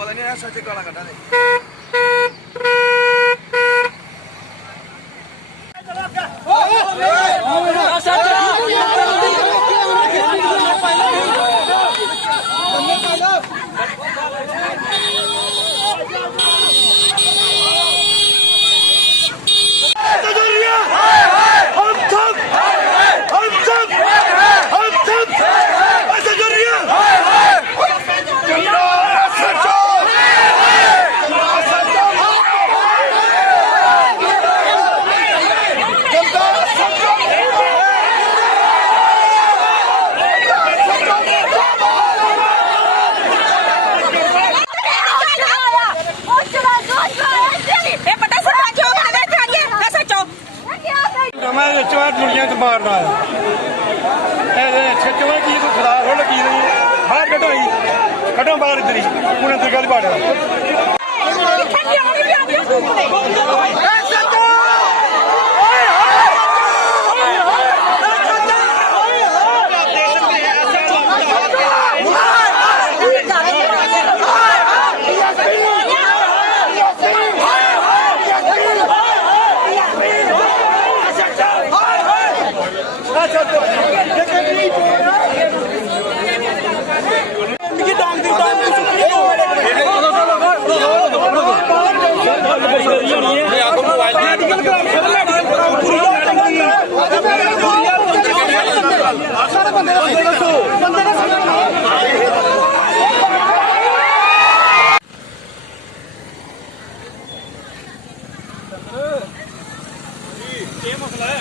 पता नहीं सच गाला कटा दे मारना छवा की खिला हो लगी बाहर कटो कटो बाहर इधर ही पूरे तरीके बाढ़ ये मसला है।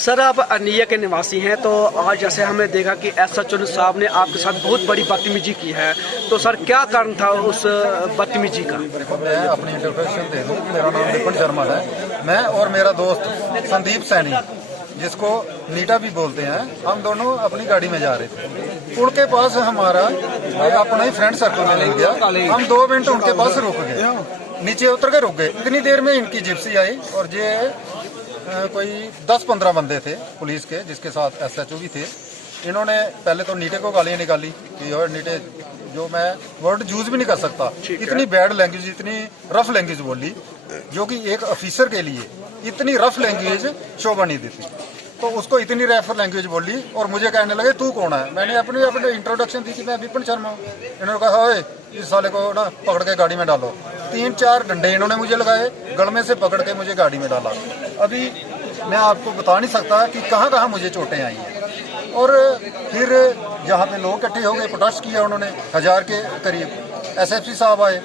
सर, आप अरनिया के निवासी हैं, तो आज जैसे हमने देखा कि SHO साहब ने आपके साथ बहुत बड़ी बदतमीजी की है, तो सर क्या कारण था उस बदतमीजी का? मैं अपनी इंट्रोडक्शन दे दूं। मेरा नाम विपिन शर्मा है। मैं और मेरा दोस्त संदीप सैनी, जिसको नीटा भी बोलते हैं, हम दोनों अपनी गाड़ी में जा रहे थे। पुल के पास हमारा अपना ही फ्रेंड सर्कल में मिल गया। हम 2 मिनट उनके पास रुक गए, नीचे उतर के रुक गए। इतनी देर में इनकी जिप्सी आई और ये कोई 10-15 बंदे थे पुलिस के, जिसके साथ SHO भी थे। इन्होंने पहले तो नीटे को गालियां निकाली कि और नीटे, जो मैं वर्ड यूज भी नहीं कर सकता, इतनी बैड लैंग्वेज, इतनी रफ लैंग्वेज बोली, जो कि एक ऑफिसर के लिए इतनी रफ लैंग्वेज शोभा नहीं देती। तो उसको इतनी रफ लैंग्वेज बोली और मुझे कहने लगे तू कौन है। मैंने अपनी इंट्रोडक्शन दी कि मैं विपिन शर्मा हूँ। इन्होंने कहा ओए इस साले को ना पकड़ के गाड़ी में डालो। 3-4 डंडे इन्होंने मुझे लगाए, गलमे से पकड़ के मुझे गाड़ी में डाला। अभी मैं आपको बता नहीं सकता कि कहाँ कहाँ मुझे चोटें आई हैं। और फिर जहाँ पे लोग इकट्ठे हो गए, प्रोटेस्ट किया उन्होंने, 1000 के करीब। SSP साहब आए,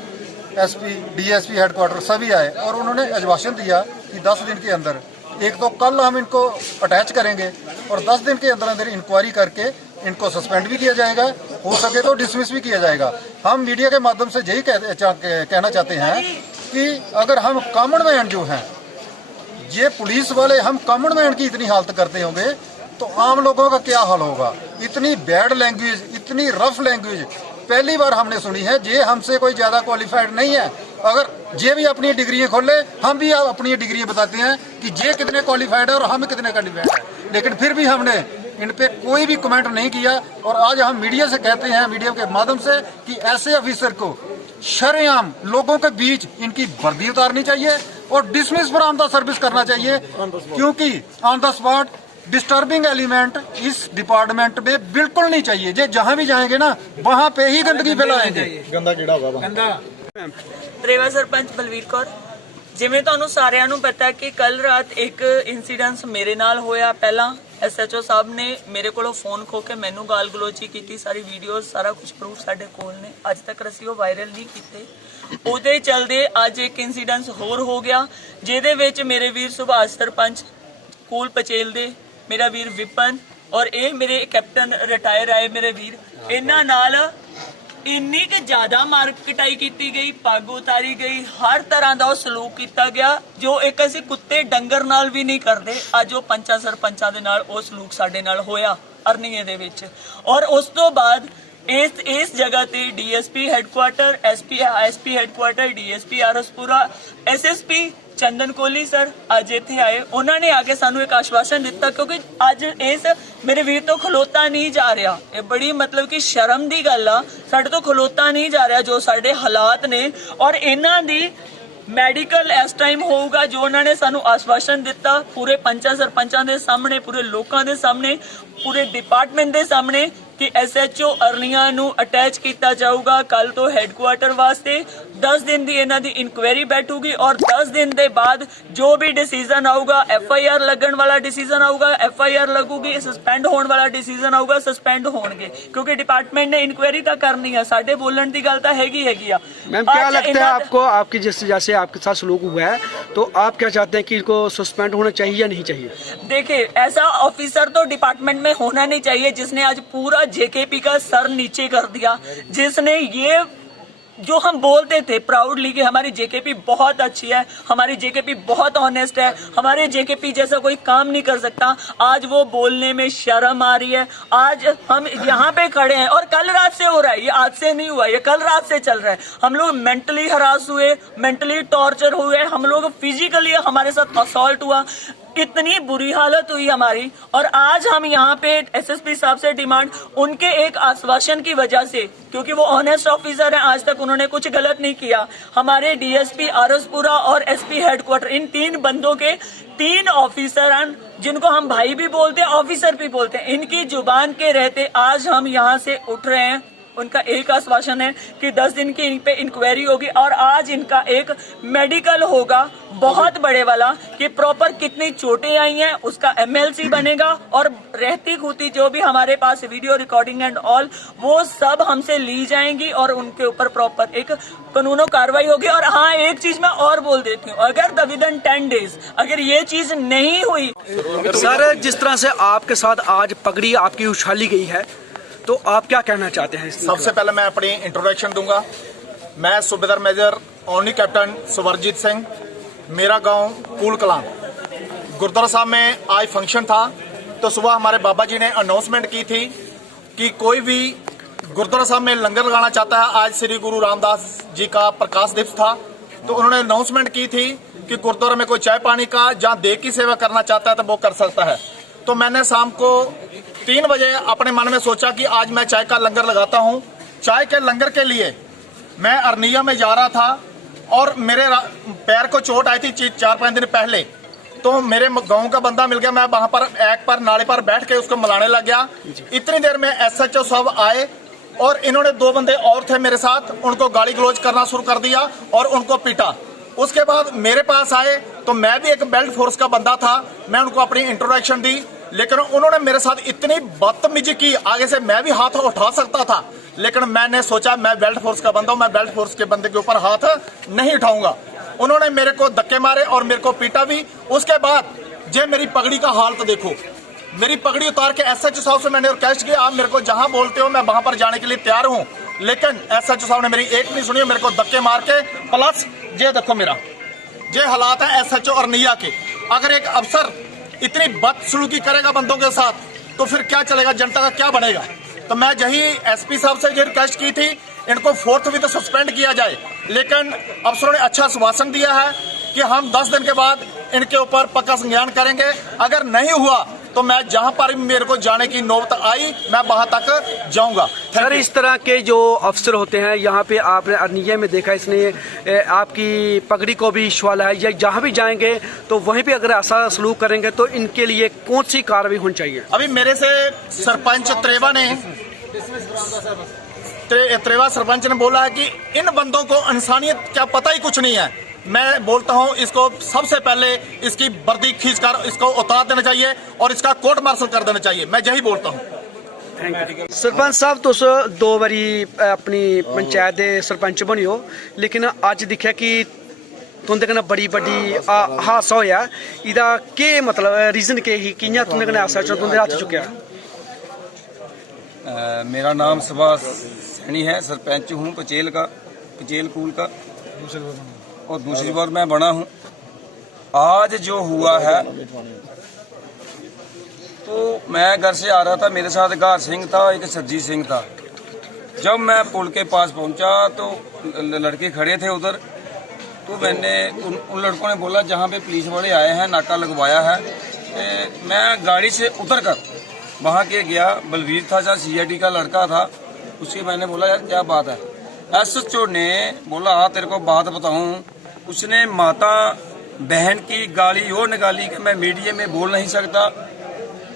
SP, DSP हेडक्वार्टर सभी आए और उन्होंने आश्वासन दिया कि 10 दिन के अंदर, एक तो कल हम इनको अटैच करेंगे और 10 दिन के अंदर अंदर इंक्वायरी करके इनको सस्पेंड भी किया जाएगा, हो सके तो डिसमिस भी किया जाएगा। हम मीडिया के माध्यम से यही कहना चाहते हैं कि अगर हम कॉमन मैन जो हैं, ये पुलिस वाले हम कॉमन मैन की इतनी हालत करते होंगे तो आम लोगों का क्या हाल होगा। इतनी बैड लैंग्वेज, इतनी रफ लैंग्वेज पहली बार हमने सुनी है। ये हमसे कोई ज़्यादा क्वालिफाइड नहीं है। अगर ये भी अपनी डिग्री खोले, हम भी अपनी डिग्री बताते हैं कि ये कितने क्वालिफाइड है और हम कितने क्वालिफाइड है, लेकिन फिर भी हमने इन पे कोई भी कमेंट नहीं किया। और आज हम मीडिया से कहते हैं, मीडिया के माध्यम से, कि ऐसे ऑफिसर को शरेआम लोगों के बीच इनकी वर्दी उतारनी चाहिए और डिसमिस फ्रॉम द सर्विस करना चाहिए, क्योंकि on the spot disturbing element इस डिपार्टमेंट में बिल्कुल नहीं चाहिए। जे जहां भी जाएंगे ना, वहां पे ही गंदगी फैलाएंगे। गंदा कीड़ा होगा गंदा। रेवा सरपंच बलवीर कौर। जिਵੇਂ ਤੁਹਾਨੂੰ ਸਾਰਿਆਂ ਨੂੰ ਪਤਾ ਕਿ ਕੱਲ ਰਾਤ ਇੱਕ ਇਨਸੀਡੈਂਸ ਮੇਰੇ ਨਾਲ ਹੋਇਆ। ਪਹਿਲਾਂ SHO ਸਾਹਿਬ ਨੇ ਮੇਰੇ ਕੋਲੋਂ ਫੋਨ ਖੋ ਕੇ ਮੈਨੂੰ ਗਾਲ ਗਲੋਚੀ ਕੀਤੀ, ਸਾਰੀ ਵੀਡੀਓਜ਼ ਸਾਰਾ ਕੁਝ ਪ੍ਰੂਫ ਸਾਡੇ ਕੋਲ ਨੇ, ਅੱਜ ਤੱਕ ਅਸੀਂ ਉਹ ਵਾਇਰਲ ਨਹੀਂ ਕੀਤੇ। ਉਹਦੇ ਚਲਦੇ ਅੱਜ ਇੱਕ ਇਨਸੀਡੈਂਸ ਹੋਰ ਹੋ ਗਿਆ, ਜਿਹਦੇ ਵਿੱਚ ਮੇਰੇ ਵੀਰ ਸੁਭਾਸ਼ ਸਰਪੰਚ ਕੂਲ ਪਚੇਲ ਦੇ, ਮੇਰਾ ਵੀਰ ਵਿਪਨ ਔਰ ਇਹ ਮੇਰੇ ਕੈਪਟਨ ਰਿਟਾਇਰ ਆਏ ਮੇਰੇ ਵੀਰ, ਇਹਨਾਂ ਨਾਲ ਇੰਨੀ ਕਿ ਜ਼ਿਆਦਾ ਮਾਰ ਕਟਾਈ ਕੀਤੀ ਗਈ, ਪੱਗ ਉਤਾਰੀ ਗਈ, ਹਰ ਤਰ੍ਹਾਂ ਦਾ ਉਹ ਸਲੂਕ ਕੀਤਾ ਗਿਆ ਜੋ ਇੱਕ ਅਸੀਂ ਕੁੱਤੇ ਡੰਗਰ ਨਾਲ ਵੀ ਨਹੀਂ ਕਰਦੇ। ਅੱਜ ਉਹ ਪੰਚਾਂ ਸਰਪੰਚਾਂ ਦੇ ਨਾਲ ਉਹ ਸਲੂਕ ਸਾਡੇ ਨਾਲ ਹੋਇਆ ਅਰਨੀਏ ਦੇ ਵਿੱਚ। ਔਰ ਉਸ ਤੋਂ ਬਾਅਦ ਇਸ ਜਗ੍ਹਾ ਤੇ DSP headquarter, SP headquarter, DSP ਆਰਸਪੁਰਾ, SSP ਚੰਦਨ ਕੋਹਲੀ ਸਰ ਅੱਜ ਇੱਥੇ ਆਏ। ਉਹਨਾਂ ਨੇ ਆ ਕੇ ਸਾਨੂੰ ਇੱਕ ਆਸ਼ਵਾਸਨ ਦਿੱਤਾ, ਕਿਉਂਕਿ ਅੱਜ ਇਸ ਮੇਰੇ ਵੀਰ ਤੋਂ ਖਲੋਤਾ ਨਹੀਂ ਜਾ ਰਿਹਾ। ਇਹ ਬੜੀ ਮਤਲਬ ਕਿ ਸ਼ਰਮ ਦੀ ਗੱਲ ਆ, ਸਾਡੇ ਤੋਂ ਖਲੋਤਾ ਨਹੀਂ ਜਾ ਰਿਹਾ ਜੋ ਸਾਡੇ ਹਾਲਾਤ ਨੇ। ਔਰ ਇਹਨਾਂ ਦੀ ਮੈਡੀਕਲ ਇਸ ਟਾਈਮ ਹੋਊਗਾ, ਜੋ ਉਹਨਾਂ ਨੇ ਸਾਨੂੰ ਆਸ਼ਵਾਸਨ ਦਿੱਤਾ ਪੂਰੇ ਪੰਚਾਂ ਸਰਪੰਚਾਂ ਦੇ ਸਾਹਮਣੇ, ਪੂਰੇ ਲੋਕਾਂ ਦੇ ਸਾਹਮਣੇ, ਪੂਰੇ ਡਿਪਾਰਟਮੈਂਟ ਦੇ ਸਾਹਮਣੇ ਕਿ SHO ਅਰਨੀਆਂ ਨੂੰ ਅਟੈਚ ਕੀਤਾ ਜਾਊਗਾ ਕੱਲ ਤੋਂ ਹੈਡਕੁਆਟਰ ਵਾਸਤੇ। 10 ਦਿਨ ਦੀ ਇਹਨਾਂ ਦੀ ਇਨਕੁਆਇਰੀ ਬੈਠੂਗੀ ਔਰ 10 ਦਿਨ ਦੇ ਬਾਅਦ ਜੋ ਵੀ ਡਿਸੀਜਨ ਆਊਗਾ, FIR ਲੱਗਣ ਵਾਲਾ ਡਿਸੀਜਨ ਆਊਗਾ, FIR ਲੱਗੂਗੀ, ਸਸਪੈਂਡ ਹੋਣ ਵਾਲਾ ਡਿਸੀਜਨ ਆਊਗਾ, ਸਸਪੈਂਡ ਹੋਣਗੇ, क्योंकि डिपार्टमेंट ने इंक्वायरी तो करनी है। साडे बोलने की गल तो हैगी है। मैम क्या लगता है आपको, आपकी जैसे आपके साथ सलूक हुआ है, तो आप क्या चाहते हैं कि इनको सस्पेंड होना चाहिए या नहीं चाहिए? देखिए, ऐसा ऑफिसर तो डिपार्टमेंट में होना नहीं चाहिए जिसने आज पूरा JKP का सर नीचे कर दिया, जिसने ये जो हम बोलते थे प्राउडली कि हमारी JKP बहुत अच्छी है, हमारी JKP बहुत ऑनेस्ट है, हमारे JKP जैसा कोई काम नहीं कर सकता, आज वो बोलने में शर्म आ रही है। आज हम यहाँ पे खड़े हैं और कल रात से हो रहा है, ये आज से नहीं हुआ, ये कल रात से चल रहा है। हम लोग मेंटली हरास हुए, मेंटली टॉर्चर हुए, हम लोग फिजिकली हमारे साथ असॉल्ट हुआ, इतनी बुरी हालत हुई हमारी। और आज हम यहाँ पे SSP साहब से डिमांड, उनके एक आश्वासन की वजह से, क्योंकि वो ऑनेस्ट ऑफिसर हैं, आज तक उन्होंने कुछ गलत नहीं किया। हमारे DSP आरसपुरा और SP हेडक्वार्टर, इन 3 बंदों के 3 ऑफिसर हैं जिनको हम भाई भी बोलते हैं, ऑफिसर भी बोलते हैं। इनकी जुबान के रहते आज हम यहाँ से उठ रहे हैं। उनका एक आश्वासन है कि 10 दिन की इन पे इंक्वायरी होगी और आज इनका एक मेडिकल होगा बहुत बड़े वाला, कि प्रॉपर कितनी चोटें आई हैं उसका MLC बनेगा और रहती खूती जो भी हमारे पास वीडियो रिकॉर्डिंग एंड ऑल, वो सब हमसे ली जाएंगी और उनके ऊपर प्रॉपर एक कानूनी कार्रवाई होगी। और हाँ, एक चीज मैं और बोल देती हूँ, अगर विदिन 10 डेज अगर ये चीज नहीं हुई। सर, जिस तरह से आपके साथ आज पगड़ी आपकी उछाली गई है, तो आप क्या कहना चाहते हैं? सबसे पहले मैं अपनी इंट्रोडक्शन दूंगा। मैं सूबेदार मेजर ओनली कैप्टन स्वरजीत सिंह, मेरा गांव कूल कलां। गुरुद्वारा साहब में आज फंक्शन था, तो सुबह हमारे बाबा जी ने अनाउंसमेंट की थी कि कोई भी गुरुद्वारा साहब में लंगर लगाना चाहता है। आज श्री गुरु रामदास जी का प्रकाश दिवस था, तो उन्होंने अनाउंसमेंट की थी कि गुरुद्वारा में कोई चाय पानी का जहाँ देग की सेवा करना चाहता है तो वो कर सकता है। तो मैंने शाम को 3 बजे अपने मन में सोचा कि आज मैं चाय का लंगर लगाता हूँ। चाय के लंगर के लिए मैं अरनिया में जा रहा था और मेरे पैर को चोट आई थी 4-5 दिन पहले, तो मेरे गांव का बंदा मिल गया। मैं वहां पर एक पर नाले पर बैठ के उसको मिलाने लग गया। इतनी देर में SHO साहब आए और इन्होंने 2 बंदे और थे मेरे साथ, उनको गाली गलौज करना शुरू कर दिया और उनको पीटा। उसके बाद मेरे पास आए तो मैं भी एक बेल्ट फोर्स का बंदा था, मैं उनको अपनी इंट्रोडक्शन दी, लेकिन उन्होंने मेरे साथ इतनी बदतमीजी की। आगे से मैं भी हाथ उठा सकता था, लेकिन मैंने सोचा मैं बेल्ट फोर्स का बंदा हूं, मैं बेल्ट फोर्स के बंदे के ऊपर हाथ नहीं उठाऊंगा। उन्होंने मेरे को धक्के मारे और मेरे को पीटा भी। उसके बाद जे मेरी पगड़ी का हालत देखो, मेरी पगड़ी उतार के एसएचओ साहब से मैंने रिक्वेस्ट किया, आप मेरे को जहां बोलते हो मैं वहां पर जाने के लिए तैयार हूं, लेकिन एसएचओ साहब ने मेरी एक नहीं सुनी, मेरे को धक्के मार के, प्लस ये देखो मेरा ये हालात है एसएचओ और निया के। अगर एक अफसर इतनी बदसलूकी करेगा बंदों के साथ तो फिर क्या चलेगा, जनता का क्या बनेगा। तो मैं यही एसपी साहब से ये रिक्वेस्ट की थी, इनको 4th भी तो सस्पेंड किया जाए, लेकिन अफसरों ने अच्छा आश्वासन दिया है कि हम 10 दिन के बाद इनके ऊपर पक्का संज्ञान करेंगे। अगर नहीं हुआ तो मैं जहां पर भी मेरे को जाने की नौबत आई मैं वहां तक जाऊंगा। सर, इस तरह के जो अफसर होते हैं यहाँ पे आपने अरनिया में देखा, इसने आपकी पगड़ी को भी छुआ है, या जहाँ भी जाएंगे तो वहीं पे अगर ऐसा सलूक करेंगे तो इनके लिए कौन सी कार्रवाई होनी चाहिए? अभी मेरे से सरपंच त्रेवा सरपंच ने बोला है कि इन बंदों को इंसानियत क्या पता ही कुछ नहीं है। मैं बोलता हूं इसको सबसे पहले इसकी वर्दी खींचकर इसको उतार देना चाहिए और इसका कोर्ट मार्शल कर देना चाहिए, मैं यही बोलता हूं। सरपंच साहब, तुस 2 बारी अपनी पंचायत दे सरपंच बने हो, लेकिन अज दिखेआ कि तुंदे कन्नै बड़ी हादसा होया, इहदा केह् मतलब रीजन केह् ही, कि'यां तुंदे कन्नै हादसा तुंदे हत्थ चुक्केआ? मेरा नाम सुभाष सैनी है, सरपंच हूँ कचेल कूल का, और दूसरी बार मैं बना हूँ। आज जो हुआ है तो मैं घर से आ रहा था, मेरे साथ गार सिंह था, एक सरजीत सिंह था। जब मैं पुल के पास पहुंचा तो लड़के खड़े थे उधर, तो मैंने उन लड़कों ने बोला जहाँ पे पुलिस वाले आए हैं नाका लगवाया है। मैं गाड़ी से उतर कर वहाँ के गया, बलवीर था जहाँ CID का लड़का था, उससे मैंने बोला यार क्या बात है। SHO ने बोला हाँ तेरे को बात बताऊं। उसने माता बहन की गाली वो निकाली कि मैं मीडिया में बोल नहीं सकता,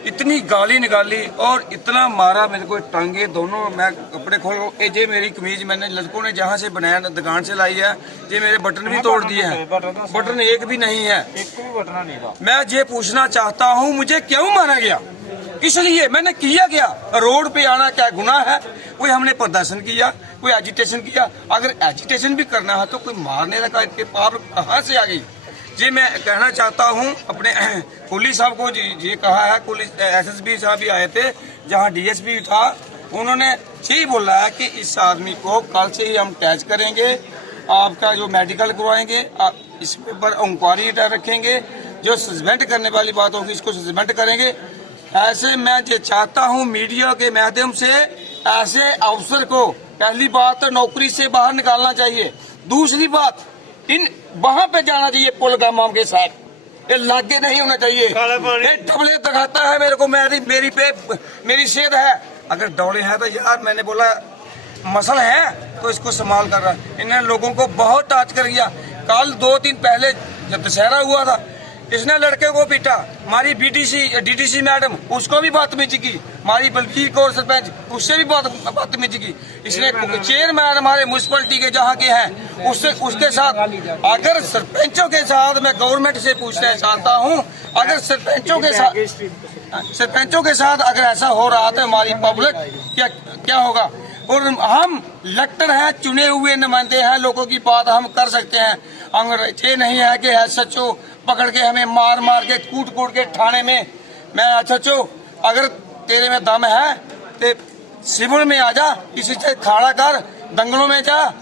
इतनी गाली निकाली और इतना मारा मेरे को, टांगे दोनों, मैं कपड़े खोल ये मेरी कमीज मैंने लड़कों ने जहाँ से बनाया दुकान से लाई है, ये मेरे बटन भी तोड़ दिए हैं, बटन एक भी नहीं है। मैं ये पूछना चाहता हूँ मुझे क्यों मारा गया, इसलिए मैंने किया गया, रोड पे आना क्या गुनाह है? कोई हमने प्रदर्शन किया, कोई एजिटेशन किया, अगर एजिटेशन भी करना है तो कोई मारने लगा, इनके पाप कहाँ से आ गई? ये मैं कहना चाहता हूँ अपने पुलिस साहब को, ये कहा है पुलिस SSB साहब भी आए थे, जहाँ DSP था, उन्होंने यही बोला है कि इस आदमी को कल से ही हम कैच करेंगे, आपका जो मेडिकल करवाएंगे, इस पर इंक्वायरी रखेंगे, जो सस्पेंड करने वाली बात होगी इसको सस्पेंड करेंगे। ऐसे मैं ये चाहता हूँ मीडिया के माध्यम से ऐसे अफसर को पहली बात तो नौकरी से बाहर निकालना चाहिए, दूसरी बात इन वहाँ पे जाना चाहिए पुलगामा के साथ, ये लागे नहीं होना चाहिए। ये डबले दिखाता है मेरे को, मेरी सेहत है, अगर डबले है तो यार मैंने बोला मसल है तो इसको संभाल कर रहा है। इन्होंने लोगों को बहुत टाच कर दिया। कल 2 दिन पहले जब दशहरा हुआ था इसने लड़के को पीटा, हमारी DDC मैडम उसको भी बदतमीजी की, हमारी बलवीर कौर सरपंच उससे भी बदतमीजी की। इसने चेयरमैन हमारे म्यूनसिपलिटी के जहाँ के हैं उसके साथ, अगर सरपंचों के साथ मैं गवर्नमेंट से पूछना चाहता हूँ, अगर सरपंचों के साथ अगर ऐसा हो रहा तो हमारी पब्लिक क्या होगा? और हम इलेक्टर हैं, चुने हुए नुमाइंदे हैं, लोगों की बात हम कर सकते हैं। अगर ये नहीं है कि SHO पकड़ के हमें मार के कूट के थाने में, मैं SHO अगर तेरे में दम है तो सिविल में आ जा, किसी से खाड़ा कर, दंगलों में जा,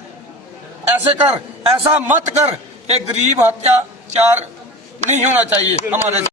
ऐसे कर, ऐसा मत कर। एक गरीब अत्याचार नहीं होना चाहिए हमारे